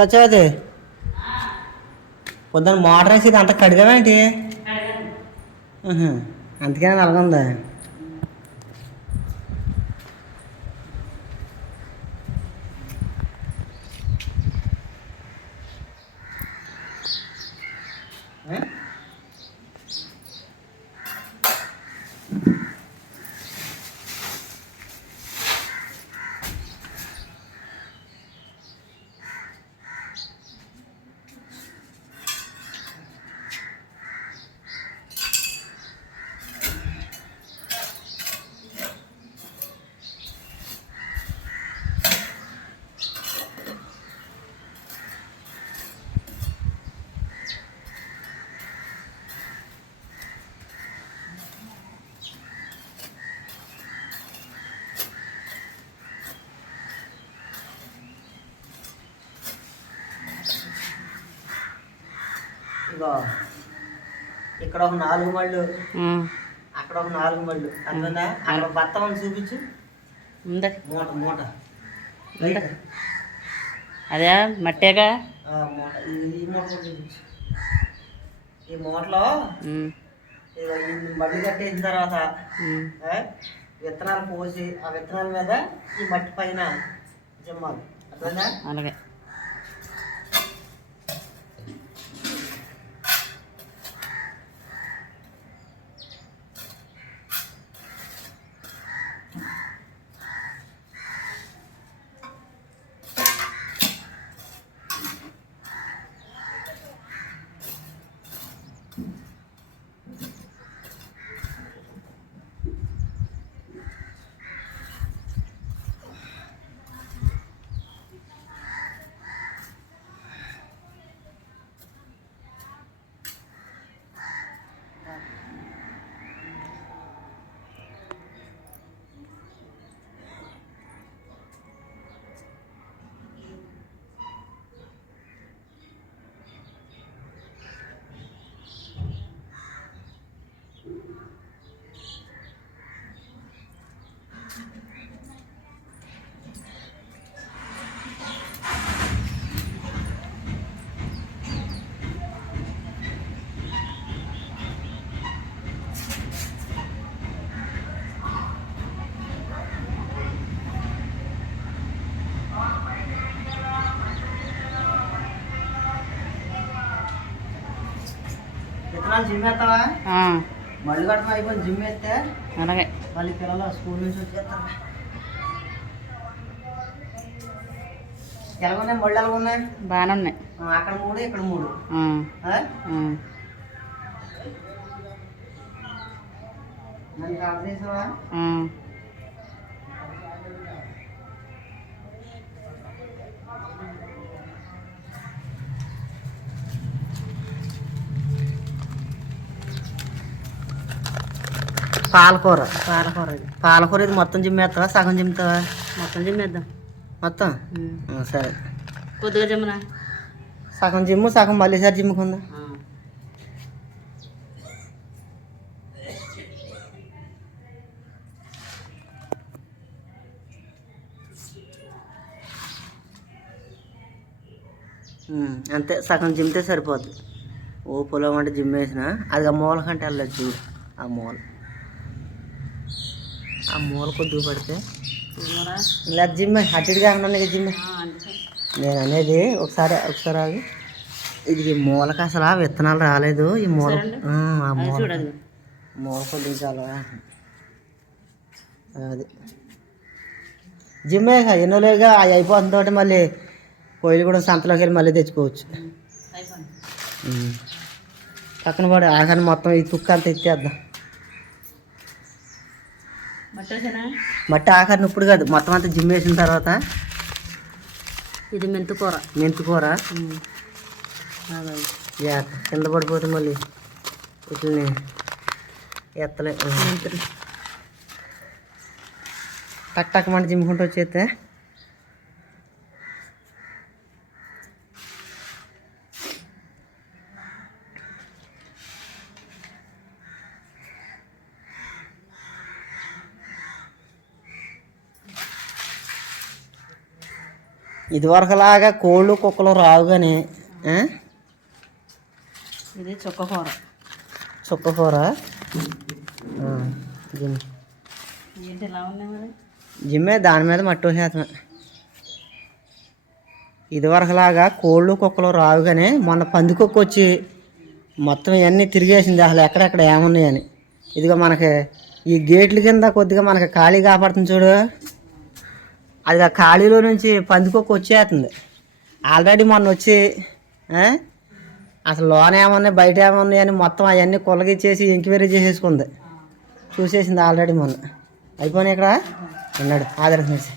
సత్యవతి? పొద్దున్న మోటార్ వేసి ఇది అంత కడిగామేంటి అందుకనే నలగొందా ఇక్కడ ఒక నాలుగు మళ్ళు. అక్కడ ఒక నాలుగు మళ్ళు. అర్థందా అక్కడ బత్తం అని చూపించు. ఉందా? మూట మూట. ఉందా? అదే మట్టేగా? మూట. ఈ- మూట చూపించు. ఈ మూటలో మట్టి కట్టేసిన తర్వాత విత్తనాలు పోసి ఆ విత్తనాల మీద ఈ మట్టి పైన జిమ్మాలి. అర్థందా అలాగే. విత్తనాలు జిమ్మేస్తావా? ఆ, మళ్ళీ కట్టడం అయిపోయింది జిమ్ వేస్తే అలాగే. మళ్ళీ పిల్లలు స్కూల్ నుంచి వచ్చేస్తారు. ఎలాగున్నాయి? మళ్ళీ ఎలాగున్నాయి? బాగానే ఉన్నాయి. అక్కడ మూడు ఇక్కడ మూడు. నన్ను కాల్ చేసావా? పాలకూర. పాలకూర ఇది. పాలకూర ఇది మొత్తం జిమ్మేస్తావా సగం జిమ్ముతావా? మొత్తం జిమ్మేద్దాం. మొత్తం? సరే. కొద్దిగా జిమ్మనా? సగం జిమ్ము సగం మళ్ళీసారి జిమ్ముకుందా? ఆ. ఉమ్, అంతే. సగం జిమ్మితే సరిపోద్ది. ఓ పొలం అంటే జిమ్ వేసిన అది ఆ మూల కంటే వెళ్ళదు చూడు. ఆ మూల. మూల కొద్దిగా పడితే? ఇలా జిమ్ అటు ఇటు కాకుండా జిమ్. నేను అనేది ఒకసారి ఒకసారి ఆగు. ఇది మూలకి అసలు విత్తనాలు రాలేదు. ఈ మూల అది మూల మూల కొద్దిగా చాలా అది. జిమ్మే ఎన్నో లేగా అవి అయిపోతుంది తోటి మళ్ళీ కోయిలు కూడా సంతలోకి వెళ్ళి మళ్ళీ తెచ్చుకోవచ్చు. పక్కన పడి ఆఖరి మొత్తం ఈ తుక్క అంతా ఎత్తేద్దాం. మట్టి ఆఖరిని ఇప్పుడు కాదు మొత్తం అంతా జిమ్ వేసిన తర్వాత ఇది మెంతుకూర మెంతుకూర కింద పడిపోతే మళ్ళీ వీటిని ఎత్తలే. టక్ టక్ మంట జిమ్ముకుంటూ వచ్చేస్తే ఇదివరకులాగా కోళ్ళు కుక్కలు రావు కానీ? ఇది చుక్క కూర చుక్క కూర ఆ, జిమ్. ఏంటి ఎలా ఉన్నాయి మరి? జిమ్మే దాని మీద మట్టి శాతం ఇదివరకులాగా కోళ్ళు కుక్కలు రావు కానీ మొన్న పందికొక్క వచ్చి మొత్తం ఇవన్నీ తిరిగేసింది. అసలు ఎక్కడెక్కడ ఏమున్నాయని. ఇదిగో మనకి ఈ గేట్ల కింద కొద్దిగా మనకి ఖాళీ కాపాడుతుంది చూడు. అది ఆ ఖాళీలో నుంచి పందికొక్క వచ్చేస్తుంది. ఆల్రెడీ మొన్న వచ్చి అసలు లోన ఏమన్నాయి బయట ఏమన్నాయి అని మొత్తం అవన్నీ కొలగిచ్చేసి ఎంక్వైరీ చేసేసుకుంది. చూసేసింది ఆల్రెడీ మొన్న. అయిపోయినాయి ఇక్కడ? ఉన్నాడు. ఆధార్ మెడిసి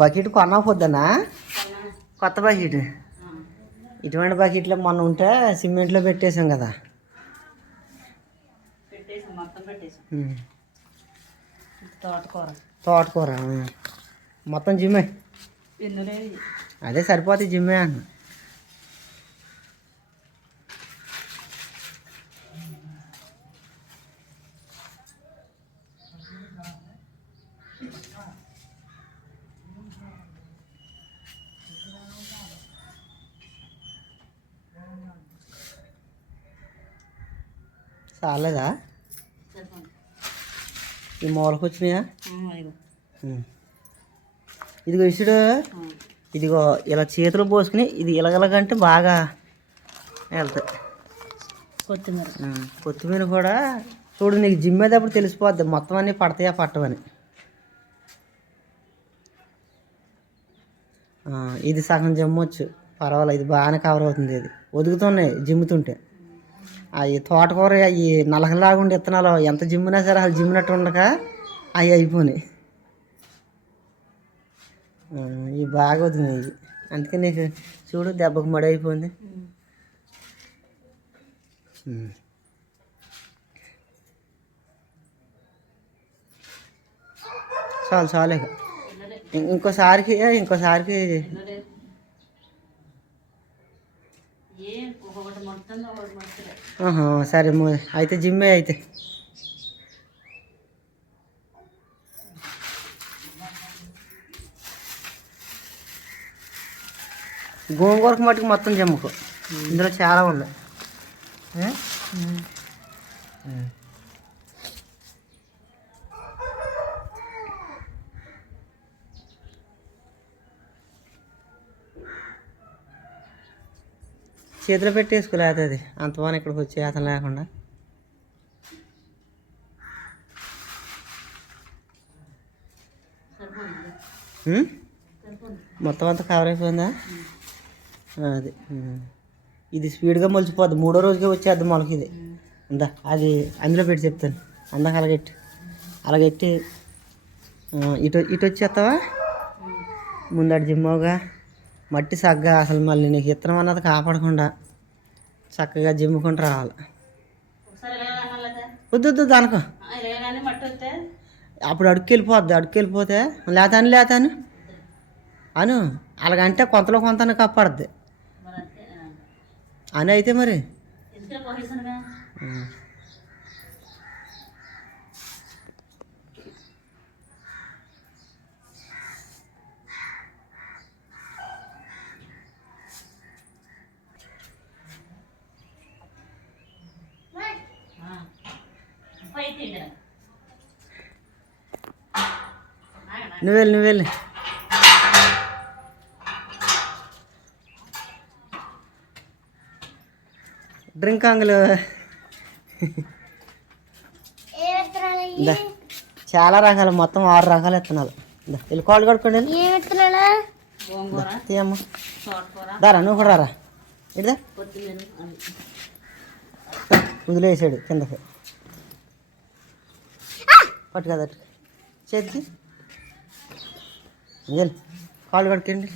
బకెట్ కొన్నా పొద్దునా కొత్త బకెట్? ఇటువంటి బకెట్లో మొన్న ఉంటే సిమెంట్లో పెట్టేసాం కదా. పెట్టేసాం. తోటకూర. మొత్తం జిమ్మే? అదే సరిపోతుంది జిమ్మే అన్న. చాలేదా ఈ మూలకు వచ్చినాయా. ఇదిగో ఇసుడు. ఇదిగో ఇలా చేతులు పోసుకుని ఇది ఇలగలగంటే బాగా వెళ్తాయి. కొత్తిమీర. కొత్తిమీర కూడా చూడు నీకు జిమ్మేటప్పుడు తెలిసిపోద్ది. మొత్తం అన్నీ పడతాయా పట్టవని. ఇది సగం జమ్మొచ్చు. పర్వాలేదు ఇది బాగానే కవర్ అవుతుంది ఇది. ఒదుగుతున్నాయి జిమ్ముతుంటే. అవి తోటకూర అవి నలకలాగుండి విత్తనాలు ఎంత జిమ్మినా సరే అసలు జిమ్మినట్టు ఉండక అవి అయిపోయినాయి. ఇవి బాగా వదిలినాయి అందుకే నీకు చూడు దెబ్బకు మడి అయిపోయింది. చాలు చాలు ఇంకోసారికి ఇంకోసారికి ఏ ఒక్కొక్కటి మొత్తం ఒకటి మొత్తం ఆహా, సరే మో- అయితే జిమ్మే అయితే. గోంగూరకు మట్టుకు మొత్తం జమ్ముకో. ఇందులో చాలా ఉన్నాయి. చేతిలో పెట్టేసుకోలేదు అది. అంతమాని ఇక్కడికి వచ్చే అతను లేకుండా. మొత్తం అంతా కవర్ అయిపోయిందా? అది ఇది స్పీడ్గా మొలిచిపోద్ది. మూడో రోజుకే వచ్చేద్ది మొలకి ఇది. అందా అది అందులో పెట్టి చెప్తాను. అందాక అలాగెట్టు. అలాగెట్టి ఇటు ఇటు వచ్చేస్తావా? ముందడు జిమ్మోగా మట్టి సగ్గా అసలు మళ్ళీ నీకు ఇత్తనం అన్నది కాపాడకుండా చక్కగా జిమ్ముకుంటూ రావాలి. వద్దు వద్దు దానికో. అప్పుడు అడుక్కి వెళ్ళిపోద్ది అడుక్కి వెళ్ళిపోతే లేతాను లేతాను. అను అలాగంటే కొంతలో కొంత కాపాడుద్ది. అని అయితే మరి. ఎందుకంటే పోసేసానుగా ఉమ్. పైకి నువ్వు వెళ్ళి నువ్వు వెళ్ళి డ్రింక్ అంగులు. చాలా రకాలు మొత్తం ఆరు రకాలు ఇస్తున్నారు వెళ్ళి కాళ్ళు కడుక్కోండి తీయమ్మ దారా నువ్వు కూడా రారా? ఇదా వదిలేసాడు కిందకి. పట్టు చేతికి. వెళ్ళి కాళ్ళు కడుక్కండి.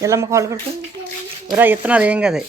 వెళ్ళమ్మ కాళ్ళు కడుక్కోండి. రా ఇత్తనాలు ఏం కదా.